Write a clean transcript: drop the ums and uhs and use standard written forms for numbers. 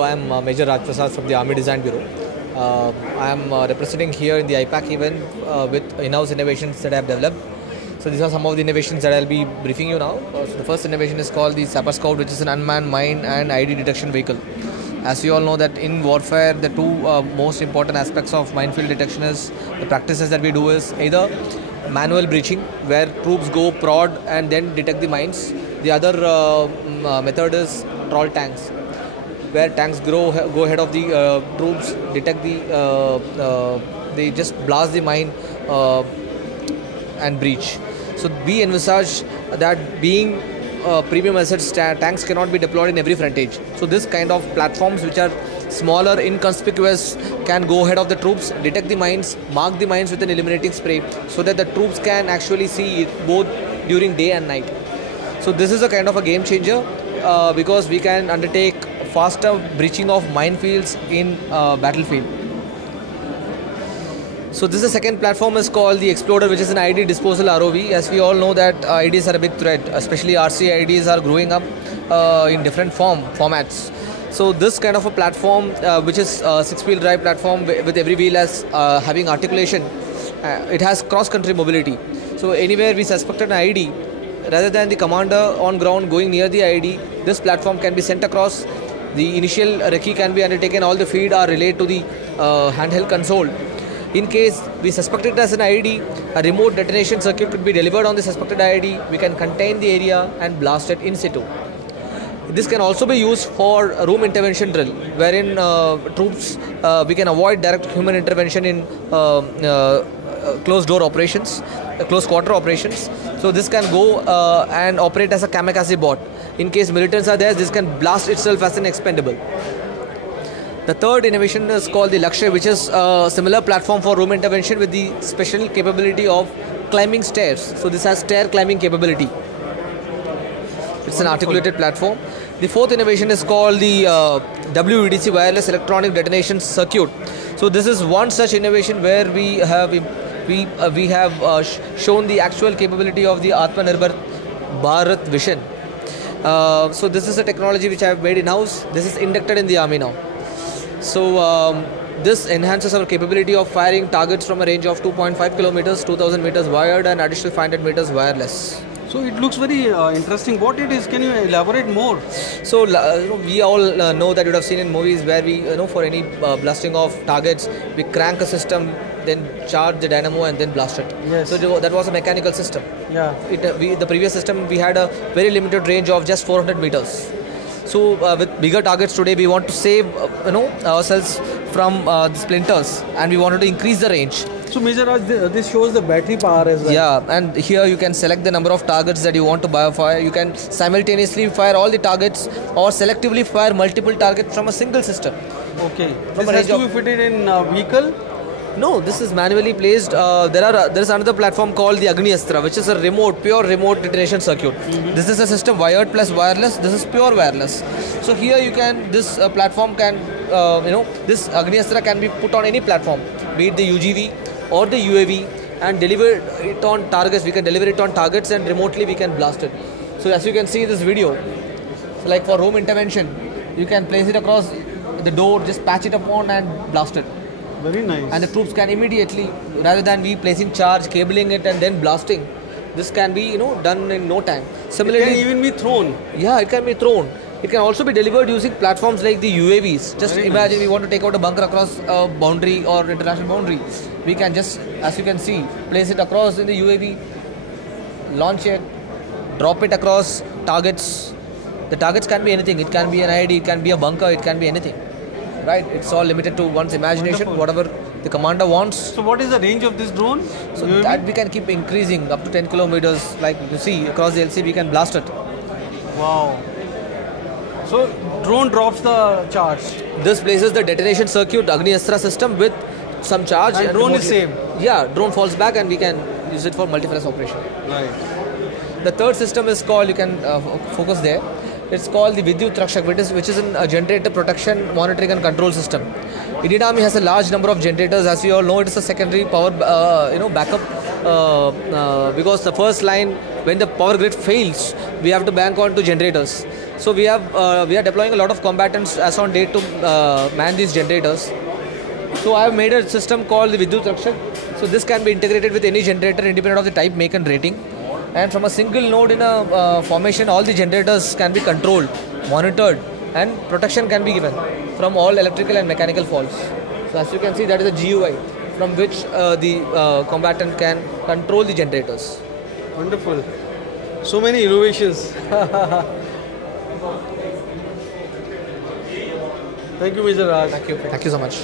So I am Major Raj Prasad from the Army Design Bureau. I am representing here in the ipacc event with in-house innovations that I have developed. So these are some of the innovations that I will be briefing you now. So the first innovation is called the Sapper Scout, which is an unmanned mine and ID detection vehicle. As we all know that in warfare, the two most important aspects of minefield detection is the practices that we do is either manual breaching, where troops go prod and then detect the mines. The other method is troll tanks, where tanks go ahead of the troops, detect they just blast the mine and breach. So we envisage that being premium assets, tanks cannot be deployed in every frontage. So this kind of platforms which are smaller, inconspicuous, can go ahead of the troops, detect the mines, mark the mines with an illuminating spray, so that the troops can actually see it both during day and night. So this is a kind of a game changer because we can undertake faster breaching of minefields in battlefield. So this is the second platform is called the Exploder, which is an ID disposal ROV. As we all know that IDs are a big threat, especially RC IDs are growing up in different formats. So this kind of a platform, which is a 6-wheel drive platform with every wheel as having articulation, it has cross-country mobility. So anywhere we suspect an ID, rather than the commander on ground going near the ID, this platform can be sent across. The initial recce can be undertaken, all the feed are relayed to the handheld console. In case we suspect it as an ID, a remote detonation circuit could be delivered on the suspected ID. We can contain the area and blast it in situ. This can also be used for room intervention drill, wherein troops, we can avoid direct human intervention in closed door operations, close quarter operations. So this can go and operate as a kamikaze bot. In case militants are there, this can blast itself as an expendable. The third innovation is called the Lakshya, which is a similar platform for room intervention with the special capability of climbing stairs. So this has stair climbing capability. It's an articulated platform. The fourth innovation is called the WEDC, Wireless Electronic Detonation Circuit. So this is one such innovation where we have shown the actual capability of the Atmanirbhar Bharat vision. So this is a technology which I have made in-house. This is inducted in the army now. So this enhances our capability of firing targets from a range of 2.5 kilometers, 2000 meters wired and additional 500 meters wireless. So it looks very interesting. What it is, can you elaborate more? So we all know that you would have seen in movies where we, for any blasting of targets, we crank a system, then charge the dynamo and then blast it. Yes. So that was a mechanical system. Yeah. The previous system, we had a very limited range of just 400 meters. So with bigger targets today, we want to save ourselves from the splinters, and we wanted to increase the range. So Major Raj, this shows the battery power as well. Yeah, and here you can select the number of targets that you want to fire. You can simultaneously fire all the targets or selectively fire multiple targets from a single system. Okay. This has to be fitted in vehicle? No, this is manually placed. There is another platform called the Agni Astra, which is a pure remote detonation circuit. This is a system wired plus wireless. This is pure wireless. So here you can, this platform can, this Agni Astra can be put on any platform, be it the UGV or the UAV, and deliver it on targets. We can deliver it on targets and remotely we can blast it. So as you can see in this video, like for room intervention, you can place it across the door, just patch it upon and blast it. Very nice. And the troops can immediately, rather than we placing charge, cabling it and then blasting, this can be done in no time. Similarly, it can even be thrown. Yeah, it can be thrown. It can also be delivered using platforms like the UAVs. Just very imagine nice. We want to take out a bunker across a boundary or international boundary. We can just, as you can see, place it across in the UAV, launch it, drop it across targets. The targets can be anything. It can be an ID, it can be a bunker, it can be anything. Right? It's all limited to one's imagination, whatever the commander wants. So what is the range of this drone? So that we can keep increasing up to 10 kilometers. Like you see, across the LC we can blast it. Wow. So drone drops the charge. This places the detonation circuit, Agni Astra system with some charge. And drone is same. Yeah, drone falls back and we can use it for multi-purpose operation. Right. The third system is called, you can focus there. It's called the Vidyut Rakshak, which is a generator protection, monitoring and control system. Indian Army has a large number of generators. As we all know, it is a secondary power backup because the first line, when the power grid fails, we have to bank on to generators. So we are deploying a lot of combatants as on date to man these generators. So I have made a system called the Vidyut Rakshak. So this can be integrated with any generator independent of the type, make and rating. And from a single node in a formation, all the generators can be controlled, monitored, and protection can be given from all electrical and mechanical faults. So as you can see, that is a GUI from which the combatant can control the generators. Wonderful. So many innovations. Thank you, Major Raj. Thank you so much.